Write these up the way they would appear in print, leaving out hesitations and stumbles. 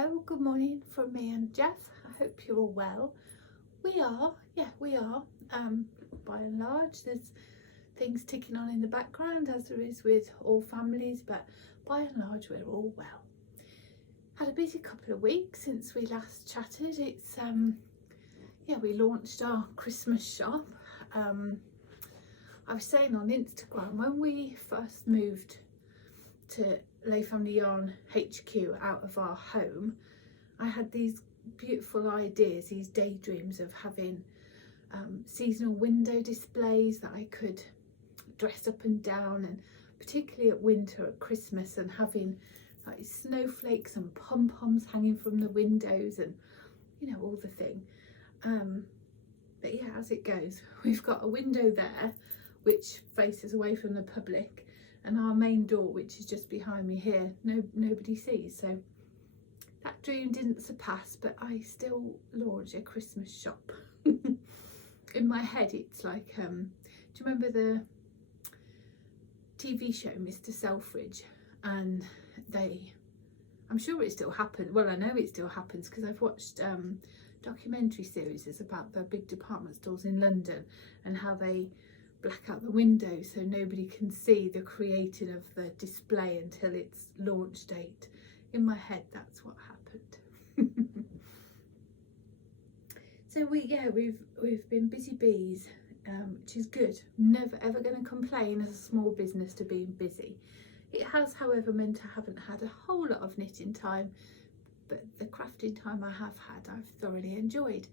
Hello, good morning from me and Jeff. I hope you're all well. We are. By and large, there's things ticking on in the background as there is with all families, but by and large we're all well. Had a busy couple of weeks since we last chatted. It's we launched our Christmas shop. I was saying on Instagram, when we first moved to Layfamilyyarn HQ out of our home, I had these beautiful ideas, these daydreams of having seasonal window displays that I could dress up and down, and particularly at winter, at Christmas, and having like snowflakes and pom-poms hanging from the windows and all the thing. But yeah, as it goes, we've got a window there which faces away from the public, and our main door, which is just behind me here, nobody sees. So that dream didn't surpass, but I still launched a Christmas shop. In my head it's like, do you remember the TV show Mr. Selfridge? And I'm sure it still happens, well I know it still happens because I've watched documentary series about the big department stores in London and how they black out the windows so nobody can see the creating of the display until its launch date. In my head that's what happened. So we've been busy bees, which is good. Never ever going to complain as a small business to being busy. It has, however, meant I haven't had a whole lot of knitting time, but the crafting time I have had I've thoroughly enjoyed.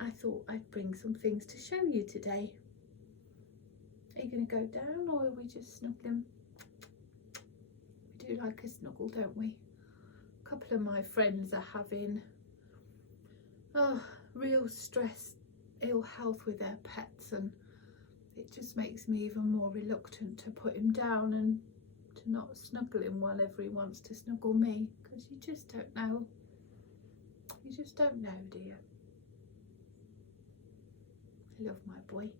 I thought I'd bring some things to show you today. Are you going to go down, or are we just snuggling? We do like a snuggle, don't we? A couple of my friends are having real stress, ill health with their pets, and it just makes me even more reluctant to put him down and to not snuggle him whenever he wants to snuggle me, because you just don't know. You just don't know, do you? I love my boy,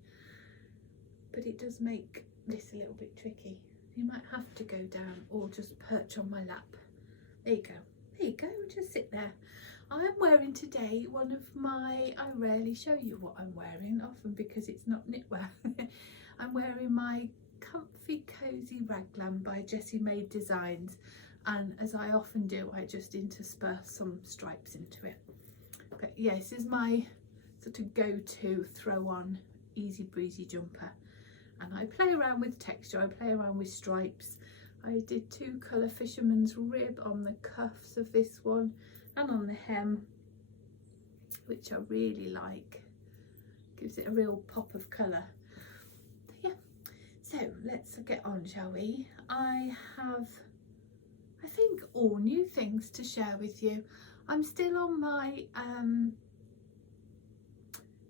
but it does make this a little bit tricky. You might have to go down or just perch on my lap. There you go. There you go, just sit there. I am wearing today one of my, I rarely show you what I'm wearing, often because it's not knitwear. I'm wearing my comfy cozy raglan by Jessie Made Designs, and as I often do, I just intersperse some stripes into it. But yeah, this is my sort of go-to throw on easy breezy jumper, and I play around with texture, I play around with stripes. I did 2 colour fisherman's rib on the cuffs of this one and on the hem, which I really like. Gives it a real pop of colour. Yeah, so let's get on, shall we? I have, I think, all new things to share with you. I'm still on my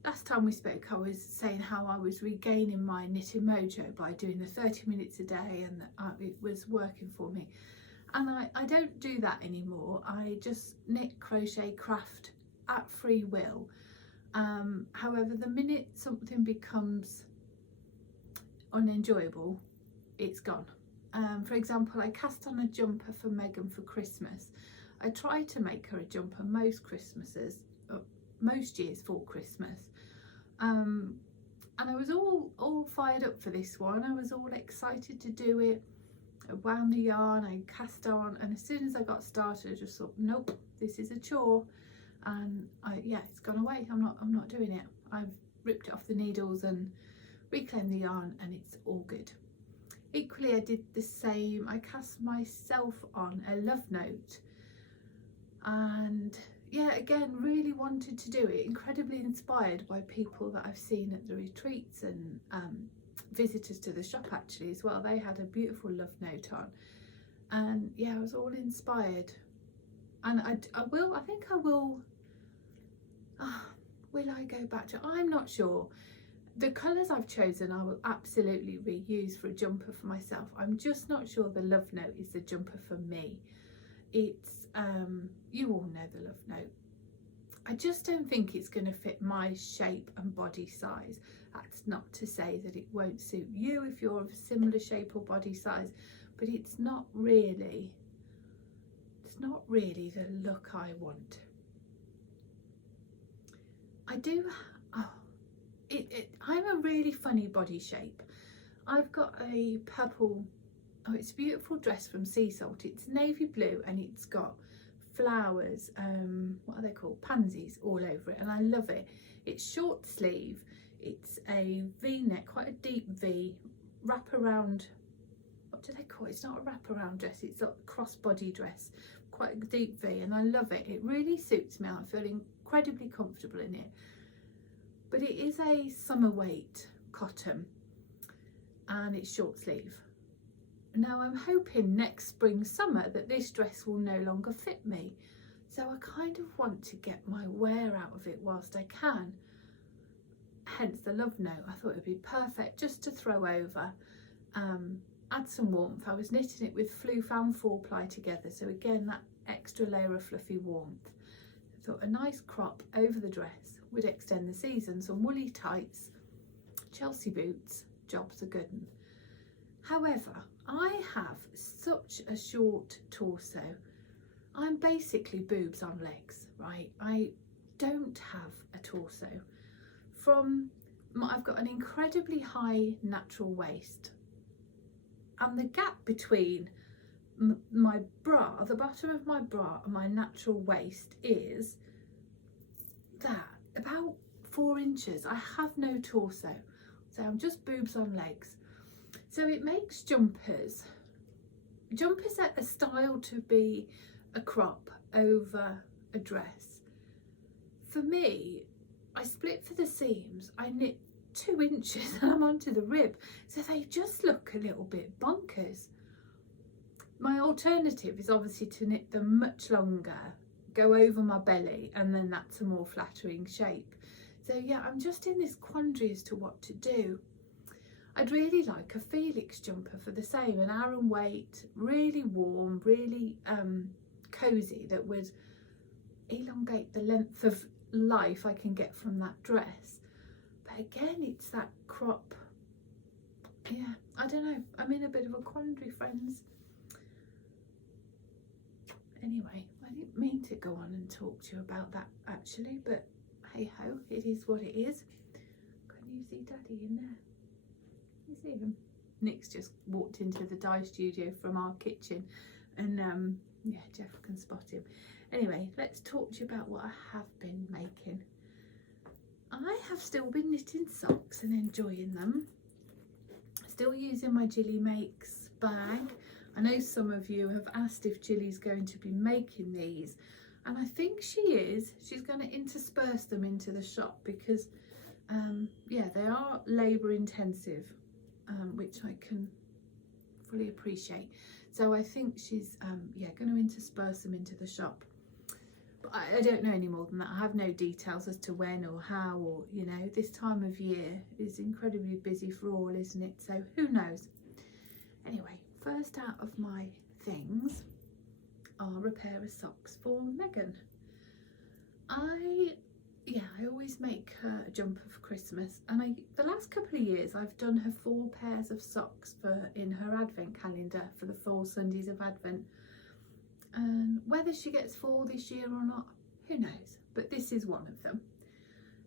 last time we spoke, I was saying how I was regaining my knitting mojo by doing the 30 minutes a day, and it was working for me. And I don't do that anymore. I just knit, crochet, craft at free will. However, the minute something becomes unenjoyable, it's gone. For example, I cast on a jumper for Megan for Christmas. I try to make her a jumper most Christmases, most years for Christmas. And I was all fired up for this one. I was all excited to do it. I wound the yarn, I cast on, and as soon as I got started I just thought, nope, this is a chore, and it's gone away. I'm not doing it. I've ripped it off the needles and reclaimed the yarn, and it's all good. Equally, I did the same. I cast myself on a love note, and yeah, again, really wanted to do it. Incredibly inspired by people that I've seen at the retreats and visitors to the shop actually as well. They had a beautiful love note on, and yeah, I was all inspired. And I think I will. Will I go back to? I'm not sure. The colours I've chosen I will absolutely reuse for a jumper for myself. I'm just not sure the love note is the jumper for me. It's you all know the love note. I just don't think it's going to fit my shape and body size. That's not to say that it won't suit you if you're of a similar shape or body size, but it's not really it's not really the look I want. I do, I'm a really funny body shape. I've got a purple, oh, it's a beautiful dress from Sea Salt. It's navy blue and it's got flowers, what are they called, pansies all over it, and I love it. It's short sleeve, it's a V-neck, quite a deep V, wrap around, what do they call it? It's not a wrap around dress, it's a crossbody dress, quite a deep V, and I love it. It really suits me. I feel incredibly comfortable in it, but it is a summer weight cotton and it's short sleeve. Now I'm hoping next spring summer that this dress will no longer fit me, so I kind of want to get my wear out of it whilst I can, hence the love note. I thought it would be perfect just to throw over, add some warmth. I was knitting it with Flu Found 4-ply together, so again that extra layer of fluffy warmth. I thought a nice crop over the dress would extend the season. Some woolly tights, Chelsea boots, jobs are good. However, I have such a short torso. I'm basically boobs on legs, right? I don't have a torso. I've got an incredibly high natural waist, and the gap between my bra, the bottom of my bra, and my natural waist is that, about 4 inches. I have no torso, so I'm just boobs on legs. So it makes jumpers are styled to be a crop over a dress. For me, I split for the seams, I knit 2 inches and I'm onto the rib, so they just look a little bit bonkers. My alternative is obviously to knit them much longer, go over my belly, and then that's a more flattering shape. So yeah, I'm just in this quandary as to what to do. I'd really like a Felix jumper for the same, an Aran weight, really warm, really cosy, that would elongate the length of life I can get from that dress. But again, it's that crop. Yeah, I don't know. I'm in a bit of a quandary, friends. Anyway, I didn't mean to go on and talk to you about that actually, but hey ho, it is what it is. Can you see Daddy in there? You see him? Nick's just walked into the dye studio from our kitchen, and yeah, Jeff can spot him. Anyway, let's talk to you about what I have been making. I have still been knitting socks and enjoying them. Still using my Jilly Makes bag. I know some of you have asked if Jilly's going to be making these, and I think she is. She's going to intersperse them into the shop because yeah, they are labour intensive, which I can fully appreciate. So I think she's yeah, going to intersperse them into the shop. But I don't know any more than that. I have no details as to when or how, or you know, this time of year is incredibly busy for all, isn't it? So who knows? Anyway, first out of my things are a pair of socks for Megan. I always make her a jumper for Christmas, and the last couple of years I've done her 4 pairs of socks in her advent calendar for the 4 Sundays of Advent. And whether she gets 4 this year or not, who knows, but this is one of them.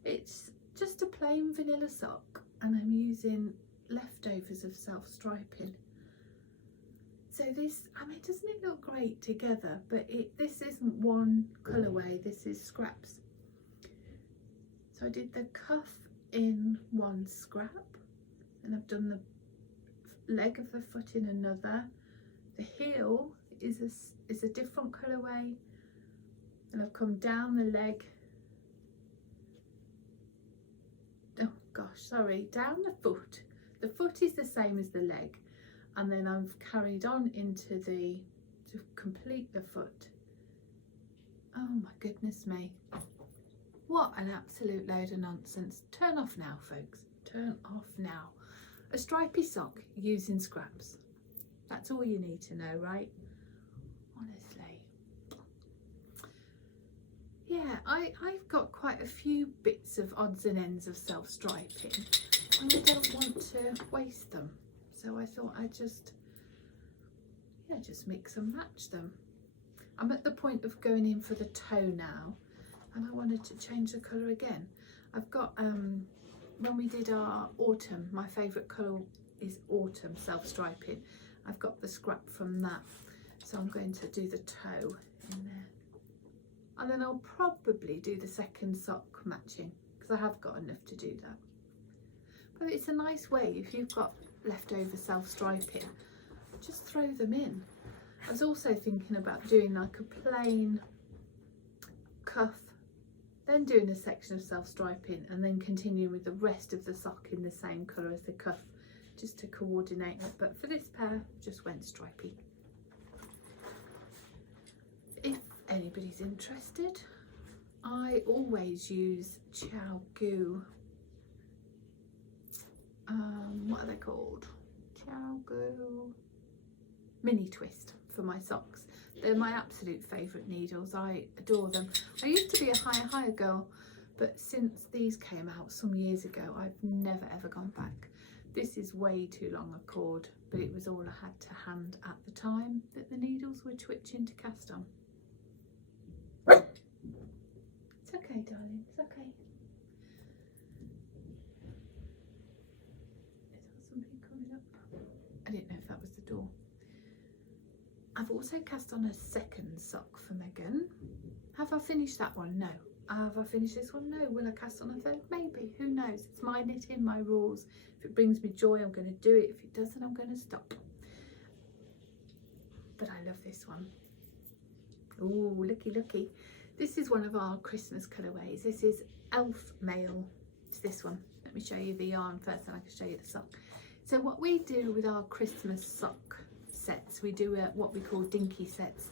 It's just a plain vanilla sock, and I'm using leftovers of self-striping. So this, I mean, doesn't it look great together? But this isn't one colourway, this is scraps. So I did the cuff in one scrap, and I've done the leg of the foot in another. The heel is a different colourway, and I've come down the leg. Oh gosh, sorry, down the foot. The foot is the same as the leg, and then I've carried on into to complete the foot. Oh my goodness me. What an absolute load of nonsense. Turn off now, folks. Turn off now. A stripy sock using scraps. That's all you need to know, right? Honestly. Yeah, I've got quite a few bits of odds and ends of self-striping, and I don't want to waste them. So I thought I'd just mix and match them. I'm at the point of going in for the toe now, and I wanted to change the colour again. I've got, when we did our autumn, my favourite colour is autumn self-striping. I've got the scrap from that, so I'm going to do the toe in there. And then I'll probably do the second sock matching, because I have got enough to do that. But it's a nice way, if you've got leftover self-striping, just throw them in. I was also thinking about doing like a plain cuff, then doing a section of self-striping, and then continuing with the rest of the sock in the same colour as the cuff, just to coordinate it. But for this pair, just went stripy. If anybody's interested, I always use Chow Goo. What are they called? Chow Goo Mini Twist for my socks. They're my absolute favourite needles. I adore them. I used to be a higher girl, but since these came out some years ago, I've never ever gone back. This is way too long a cord, but it was all I had to hand at the time that the needles were twitching to cast on. It's okay, darling, it's okay. Is that something coming up? I didn't know if that was the door. I've also cast on a second sock for Megan. Have I finished that one? No. Have I finished this one? No. Will I cast on a third? Maybe. Who knows? It's my knitting, my rules. If it brings me joy, I'm going to do it. If it doesn't, I'm going to stop. But I love this one. Oh, looky, looky. This is one of our Christmas colourways. This is Elf Mail. It's this one. Let me show you the yarn first, and I can show you the sock. So what we do with our Christmas sock sets, we do what we call dinky sets.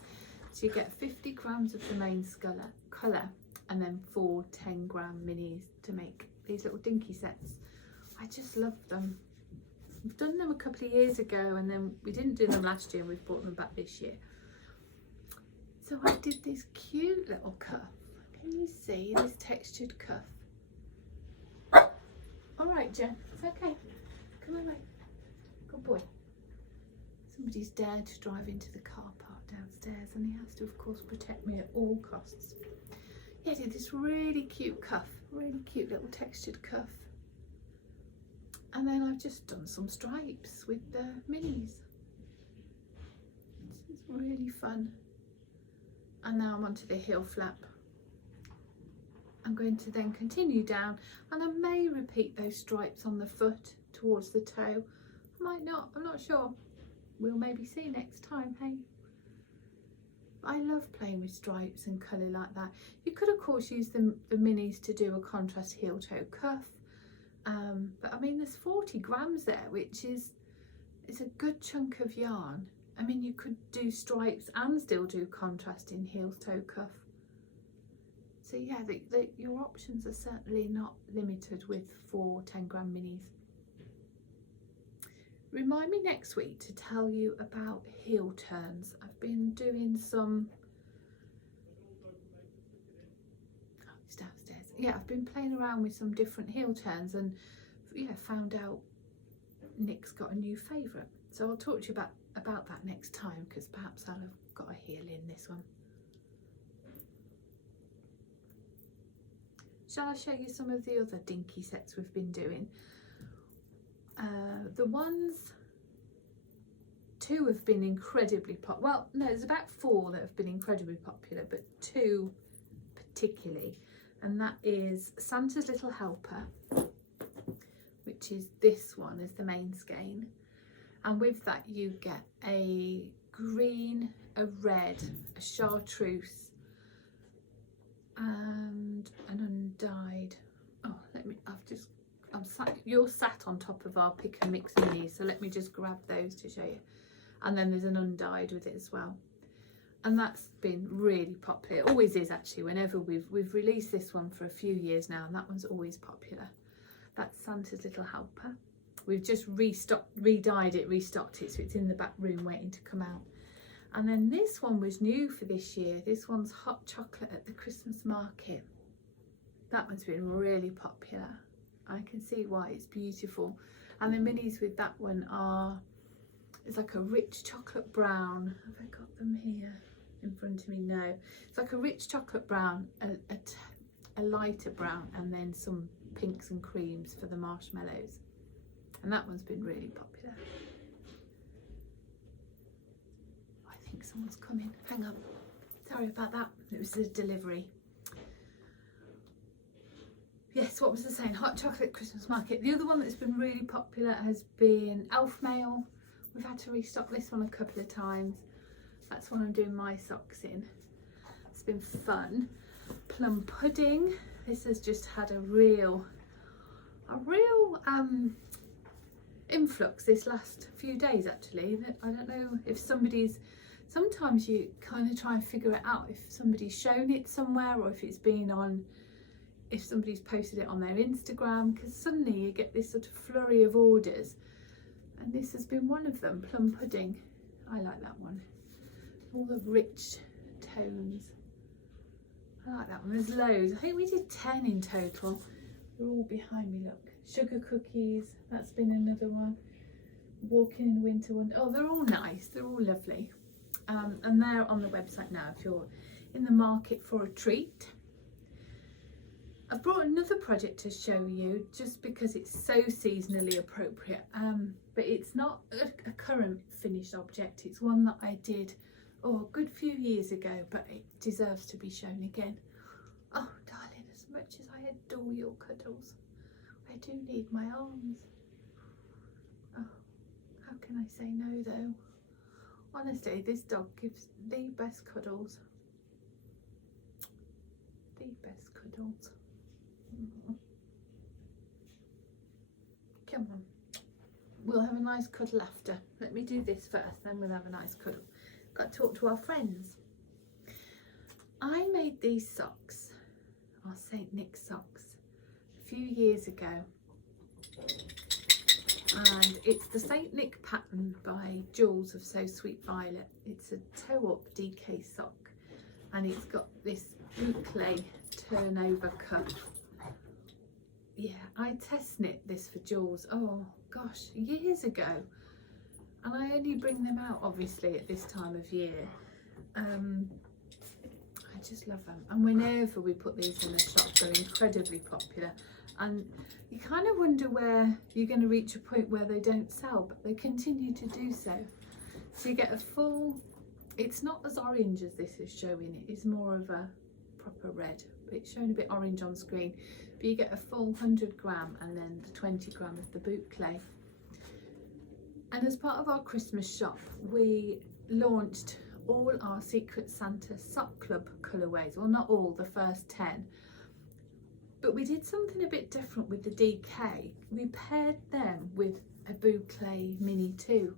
So you get 50 grams of the main colour and then 4 10-gram minis to make these little dinky sets. I just love them. We've done them a couple of years ago, and then we didn't do them last year, and we've brought them back this year. So I did this cute little cuff. Can you see this textured cuff? All right, Jen, it's okay. Come on, mate. Good boy. Somebody's dared to drive into the car park downstairs, and he has to, of course, protect me at all costs. Yeah, I did this really cute cuff, really cute little textured cuff. And then I've just done some stripes with the minis. This is really fun. And now I'm onto the heel flap. I'm going to then continue down, and I may repeat those stripes on the foot towards the toe. I might not, I'm not sure. We'll maybe see next time, hey? I love playing with stripes and colour like that. You could of course use the minis to do a contrast heel toe cuff, but I mean there's 40 grams there, which is a good chunk of yarn. I mean you could do stripes and still do contrast in heel toe cuff. So yeah, your options are certainly not limited with 4 10-gram minis. Remind me next week to tell you about heel turns. I've been doing some, oh, it's downstairs. Yeah, I've been playing around with some different heel turns, and yeah, found out Nick's got a new favourite. So I'll talk to you about that next time, because perhaps I'll have got a heel in this one. Shall I show you some of the other dinky sets we've been doing? The ones, 2 have been incredibly popular. Well, no, there's about 4 that have been incredibly popular, but 2 particularly. And that is Santa's Little Helper, which is this one as the main skein. And with that you get a green, a red, a chartreuse, and an undyed. Oh, you're sat on top of our pick and mix minis, so let me just grab those to show you. And then there's an undyed with it as well, and that's been really popular. It always is actually. Whenever we've released this one for a few years now, and that one's always popular. That's Santa's Little Helper. We've just restocked it, so it's in the back room waiting to come out. And then this one was new for this year. This one's Hot Chocolate at the Christmas Market. That one's been really popular. I can see why, it's beautiful. And the minis with that one it's like a rich chocolate brown. Have I got them here? in front of me? No, it's like a rich chocolate brown, a lighter brown, and then some pinks and creams for the marshmallows, and that one's been really popular. I think someone's coming. Hang on, sorry about that, it was a delivery. Yes, what was I saying? Hot chocolate Christmas market. The other one that's been really popular has been elf mail. We've had to restock this one a couple of times. That's what I'm doing my socks in. It's been fun. Plum pudding. This has just had a real influx this last few days actually. I don't know if sometimes you kind of try and figure it out if somebody's shown it somewhere or if it's been on, if somebody's posted it on their Instagram, because suddenly you get this sort of flurry of orders, and this has been one of them. Plum pudding, I like that one. All the rich tones, I like that one. There's loads. I think we did 10 in total. They're all behind me, look. Sugar cookies, that's been another one. Walking in winter one. Oh, they're all nice, they're all lovely. And they're on the website now if you're in the market for a treat. I've brought another project to show you just because it's so seasonally appropriate, but it's not a current finished object. It's one that I did a good few years ago, but it deserves to be shown again. Oh darling, as much as I adore your cuddles, I do need my arms. Oh, how can I say no though? Honestly, this dog gives the best cuddles. The best cuddles. Come on, we'll have a nice cuddle after. Let me do this first, then we'll have a nice cuddle. Got to talk to our friends. I made these socks, our St. Nick socks, a few years ago, and it's the St. Nick pattern by Jules of So Sweet Violet. It's a toe up DK sock, and it's got this boucle turnover cuff. Yeah, I test knit this for Jules, oh gosh, years ago, and I only bring them out obviously at this time of year. I just love them, and whenever we put these in the shop they're incredibly popular, and you kind of wonder where you're going to reach a point where they don't sell, but they continue to do so. So you get a full, it's not as orange as this is showing, it is more of a proper red, but it's showing a bit orange on screen. But you get a full 100 gram and then the 20 gram of the boucle. And as part of our Christmas shop, we launched all our Secret Santa Sock Club colourways. Well, not all, the first 10. But we did something a bit different with the DK. We paired them with a boucle mini too.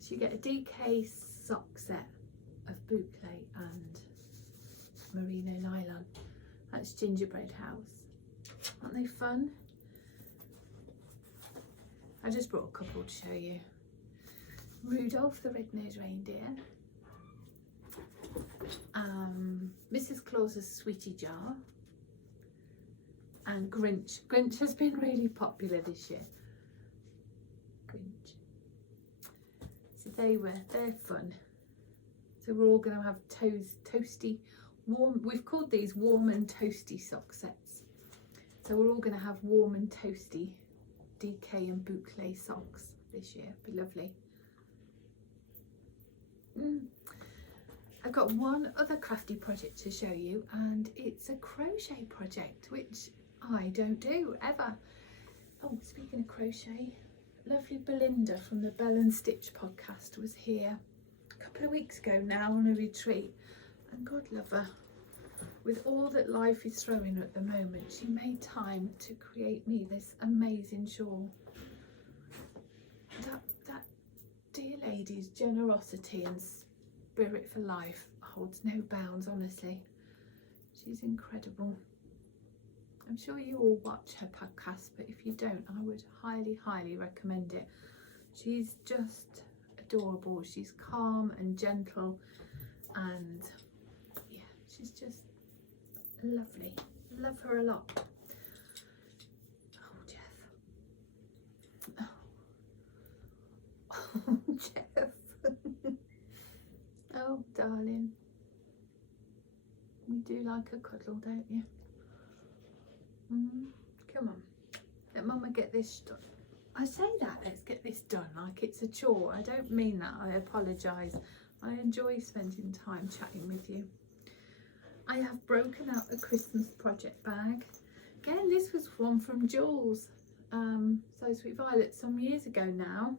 So you get a DK sock set of boucle and merino nylon. That's Gingerbread House. Aren't they fun? I just brought a couple to show you. Rudolph the Red-Nosed Reindeer. Mrs. Claus's Sweetie Jar. And Grinch. Grinch has been really popular this year. Grinch. So they're fun. So we're all going to have toasty, warm, we've called these warm and toasty sock sets. So we're all going to have warm and toasty DK and boucle socks this year. Be lovely. I've got one other crafty project to show you, and it's a crochet project which I don't do ever. Oh, speaking of crochet, lovely Belinda from the Bell and Stitch podcast was here a couple of weeks ago now on a retreat, and God love her, with all that life is throwing at the moment, she made time to create me this amazing shawl. That dear lady's generosity and spirit for life holds no bounds, honestly. She's incredible. I'm sure you all watch her podcast, but if you don't, I would highly recommend it. She's just adorable. She's calm and gentle, and yeah, she's just lovely. Love her a lot. Oh, Jeff. Oh, Jeff. Oh, darling. You do like a cuddle, don't you? Come on, let Mama get this done. I say that, let's get this done, like it's a chore. I don't mean that, I apologise. I enjoy spending time chatting with you. I have broken out a Christmas project bag. Again, this was one from Jules, So Sweet Violet, some years ago now.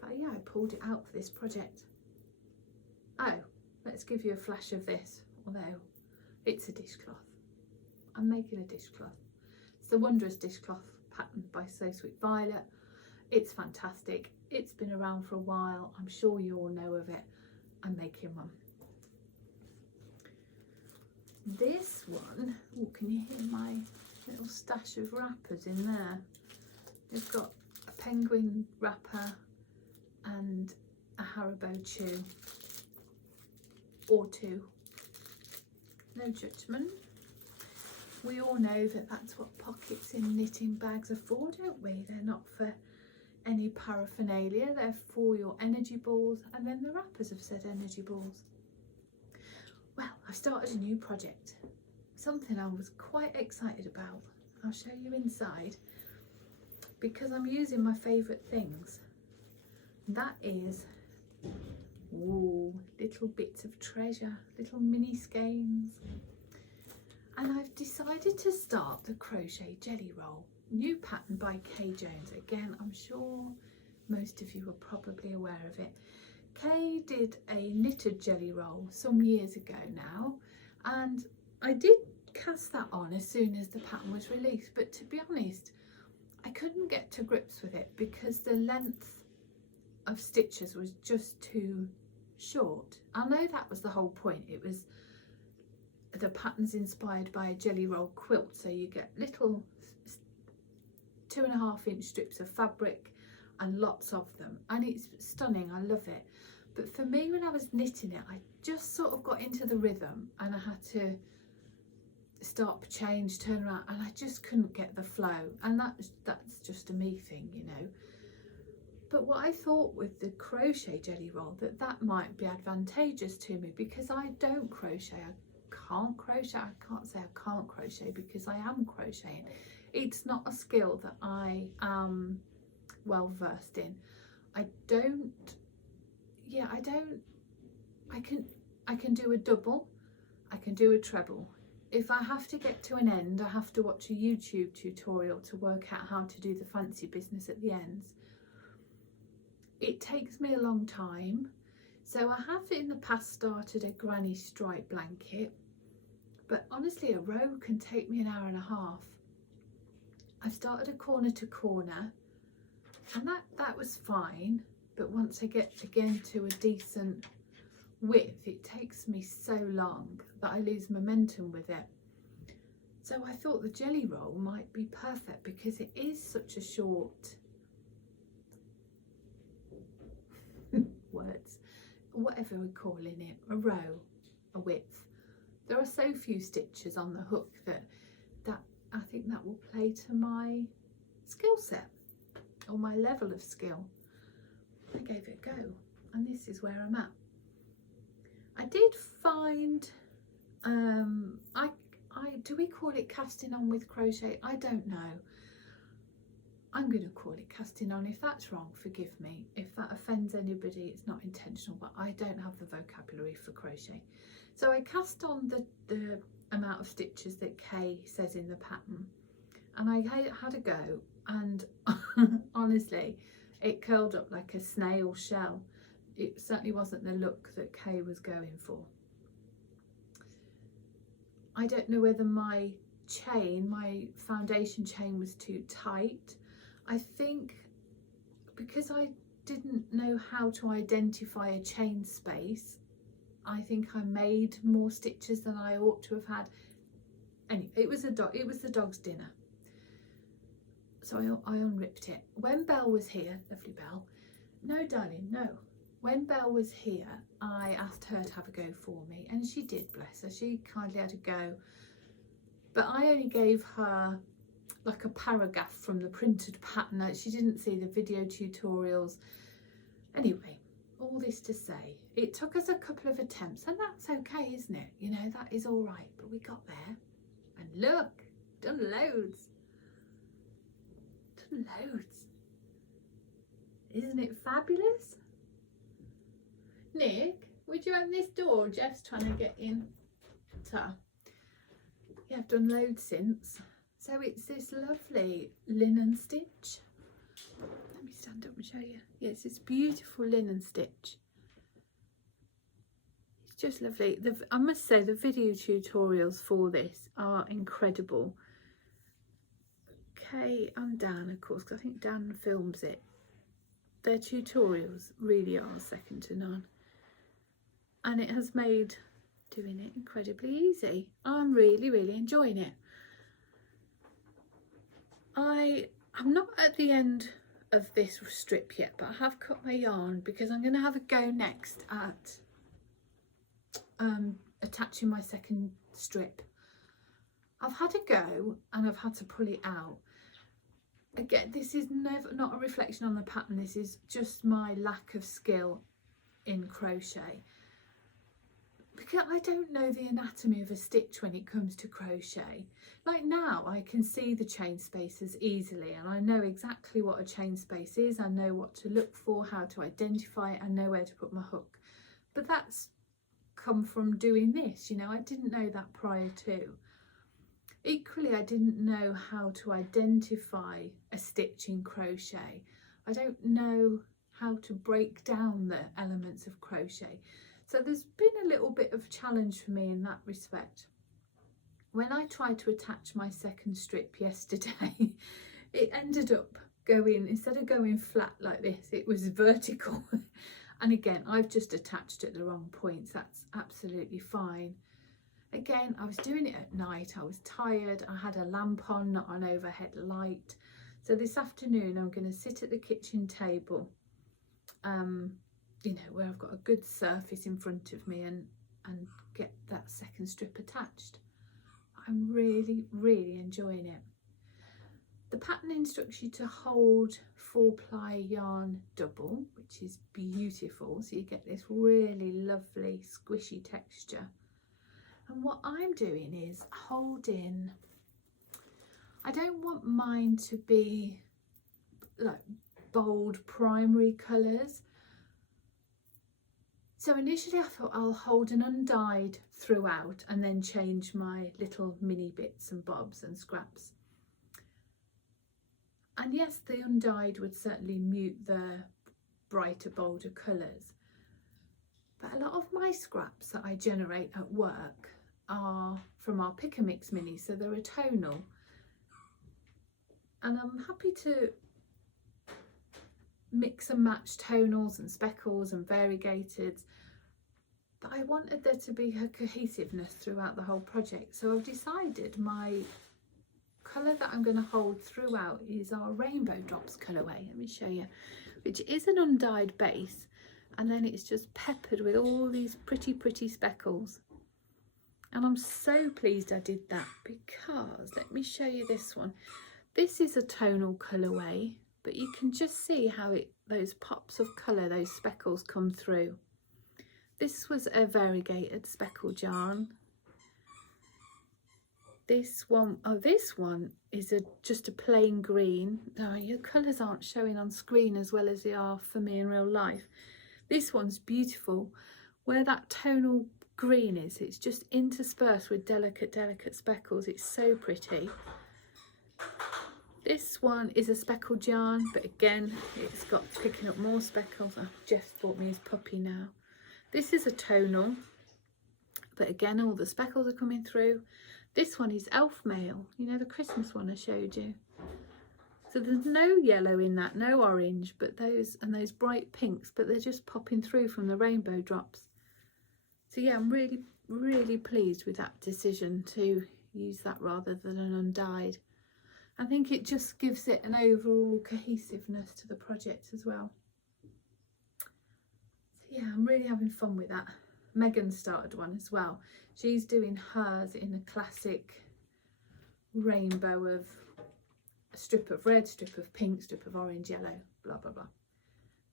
But yeah, I pulled it out for this project. Oh, let's give you a flash of this, although it's a dishcloth. I'm making a dishcloth. It's the Wondrous Dishcloth pattern by So Sweet Violet. It's fantastic. It's been around for a while. I'm sure you all know of it. I'm making one. This one, oh, can you hear my little stash of wrappers in there? They've got a penguin wrapper and a Haribo chew, or two. No judgment. We all know that that's what pockets in knitting bags are for, don't we? They're not for any paraphernalia, they're for your energy balls, and then the wrappers have said energy balls. Well, I've started a new project, something I was quite excited about. I'll show you inside, because I'm using my favourite things. That is, ooh, little bits of treasure, little mini skeins. And I've decided to start the Crochet Jelly Roll, new pattern by Kay Jones. Again, I'm sure most of you are probably aware of it. Kay did a knitted jelly roll some years ago now, and I did cast that on as soon as the pattern was released, but to be honest, I couldn't get to grips with it because the length of stitches was just too short. I know that was the whole point. It was, the pattern's inspired by a jelly roll quilt, so you get little 2.5 inch strips of fabric and lots of them, and it's stunning. I love it. But for me, when I was knitting it, I just sort of got into the rhythm and I had to stop, change, turn around, and I just couldn't get the flow. And that's just a me thing, you know. But what I thought with the crochet jelly roll, that might be advantageous to me, because I don't crochet. I can't crochet. I can't say I can't crochet because I am crocheting. It's not a skill that I am well versed in. I can do a double, I can do a treble. If I have to get to an end, I have to watch a YouTube tutorial to work out how to do the fancy business at the ends. It takes me a long time. So I have in the past started a granny stripe blanket, but honestly a row can take me an hour and a half. I've started a corner to corner, and that was fine, but once I get again to a decent width, it takes me so long that I lose momentum with it. So I thought the jelly roll might be perfect because it is such a short words, whatever we're calling it, a row, a width. There are so few stitches on the hook that I think that will play to my skill set, or my level of skill. I gave it a go, and this is where I'm at. I did find, do we call it casting on with crochet? I don't know. I'm going to call it casting on. If that's wrong, forgive me. If that offends anybody, it's not intentional, but I don't have the vocabulary for crochet. So I cast on the amount of stitches that Kay says in the pattern, and I had a go, and honestly, it curled up like a snail shell. It certainly wasn't the look that Kay was going for. I don't know whether my foundation chain was too tight. I think because I didn't know how to identify a chain space, I think I made more stitches than I ought to have had. Anyway, it was the dog's dinner. So I unripped it. When Belle was here, lovely Belle, no darling, no. When Belle was here, I asked her to have a go for me, and she did, bless her. She kindly had a go. But I only gave her like a paragraph from the printed pattern. She didn't see the video tutorials. Anyway, all this to say, it took us a couple of attempts, and that's okay, isn't it? You know, that is all right, but we got there. And look, done loads. Done loads. Isn't it fabulous? Nick, would you open this door? Jeff's trying to get in. Yeah, I've done loads since. So it's this lovely linen stitch. Let me stand up and show you. Yeah, it's this beautiful linen stitch. It's just lovely. I must say the video tutorials for this are incredible. Kay and Dan, of course, because I think Dan films it. Their tutorials really are second to none. And it has made doing it incredibly easy. I'm really, really enjoying it. I'm not at the end of this strip yet, but I have cut my yarn because I'm going to have a go next at attaching my second strip. I've had a go and I've had to pull it out. Again, this is not a reflection on the pattern, this is just my lack of skill in crochet. Because I don't know the anatomy of a stitch when it comes to crochet. Like now I can see the chain spaces easily and I know exactly what a chain space is, I know what to look for, how to identify it, I know where to put my hook. But that's come from doing this, you know, I didn't know that prior to. Equally, I didn't know how to identify a stitch in crochet. I don't know how to break down the elements of crochet. So there's been a little bit of challenge for me in that respect. When I tried to attach my second strip yesterday, it ended up going, instead of going flat like this, it was vertical. And again, I've just attached at the wrong points. That's absolutely fine. Again, I was doing it at night, I was tired, I had a lamp on, not an overhead light. So this afternoon I'm going to sit at the kitchen table, you know, where I've got a good surface in front of me and get that second strip attached. I'm really, really enjoying it. The pattern instructs you to hold 4-ply yarn double, which is beautiful. So you get this really lovely squishy texture. And what I'm doing is holding, I don't want mine to be like bold primary colours. So initially I thought I'll hold an undyed throughout and then change my little mini bits and bobs and scraps. And yes, the undyed would certainly mute the brighter, bolder colours. But a lot of my scraps that I generate at work are from our Pick and Mix mini, so they're a tonal. And I'm happy to mix and match tonals and speckles and variegateds, but I wanted there to be a cohesiveness throughout the whole project. So I've decided my colour that I'm going to hold throughout is our Rainbow Drops colourway. Let me show you, which is an undyed base, and then it's just peppered with all these pretty speckles. And I'm so pleased I did that because, let me show you this one. This is a tonal colourway, but you can just see how those pops of colour, those speckles come through. This was a variegated speckled yarn. This one is just a plain green. No, your colours aren't showing on screen as well as they are for me in real life. This one's beautiful. Where that tonal green is, it's just interspersed with delicate speckles. It's so pretty. This one is a speckled yarn, but again, it's got picking up more speckles. Oh, Jeff's bought me his puppy now. This is a tonal, but again, all the speckles are coming through. This one is Elf Mail, you know, the Christmas one I showed you. So there's no yellow in that, no orange, but those bright pinks, but they're just popping through from the Rainbow Drops. So yeah, I'm really, really pleased with that decision to use that rather than an undyed. I think it just gives it an overall cohesiveness to the project as well. So yeah, I'm really having fun with that. Megan started one as well. She's doing hers in a classic rainbow of a strip of red, strip of pink, strip of orange, yellow, blah, blah, blah.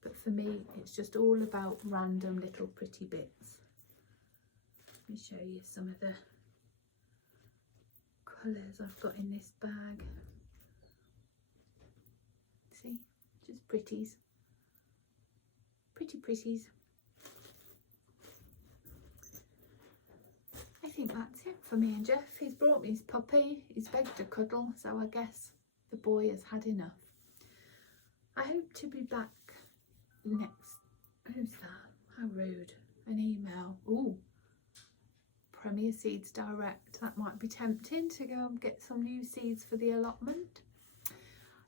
but for me it's just all about random little pretty bits. Let me show you some of the colours I've got in this bag. See, just pretties, pretties. I think that's it for me and Jeff. He's brought me his puppy, he's begged to cuddle, so I guess the boy has had enough. I hope to be back next. Who's that? How rude. An email. Ooh, Premier Seeds Direct. That might be tempting to go and get some new seeds for the allotment.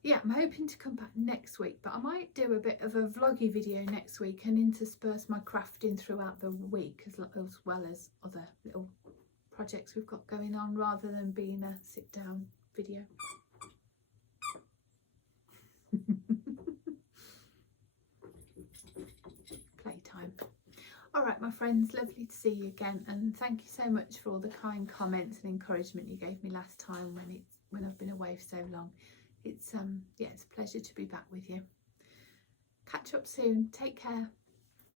Yeah, I'm hoping to come back next week, but I might do a bit of a vloggy video next week and intersperse my crafting throughout the week as well as other little projects we've got going on, rather than being a sit down video. Playtime. All right, my friends, lovely to see you again, and thank you so much for all the kind comments and encouragement you gave me last time when I've been away for so long. It's yeah, it's a pleasure to be back with you. Catch up soon. Take care.